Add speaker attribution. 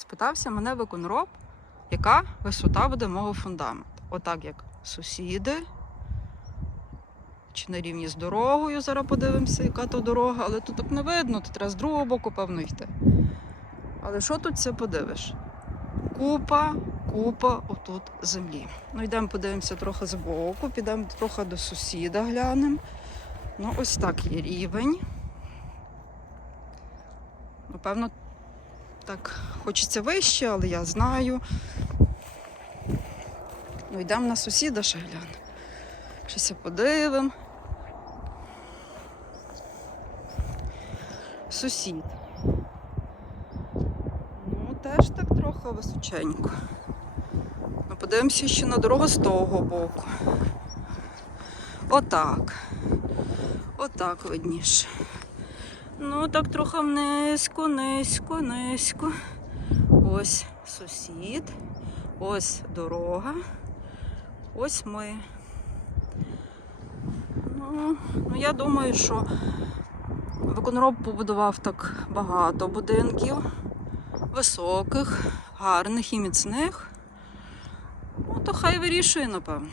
Speaker 1: спитався мене виконроб, яка висота буде мого фундаменту. Отак як сусіди. Чи на рівні з дорогою, зараз подивимося, яка то дорога, але тут так не видно, то треба з другого боку, певно, йти. Але що тут це подивиш? Купа, купа отут землі. Ну, йдемо подивимося трохи з боку, підемо трохи до сусіда глянемо. Ну, ось так є рівень. Напевно, так хочеться вище, але я знаю. Ну, йдемо на сусіда ще глянемо. Щось подивимо. Сусід. Ну, теж так трохи височенько. Ну, подивимося ще на дорогу з того боку. Отак. Отак видніше. Ну, так трохи низько, низько, низько. Ось сусід, ось дорога, ось ми. Ну, ну я думаю, що виконроб побудував так багато будинків, високих, гарних і міцних. Ну, то хай вирішує, напевно.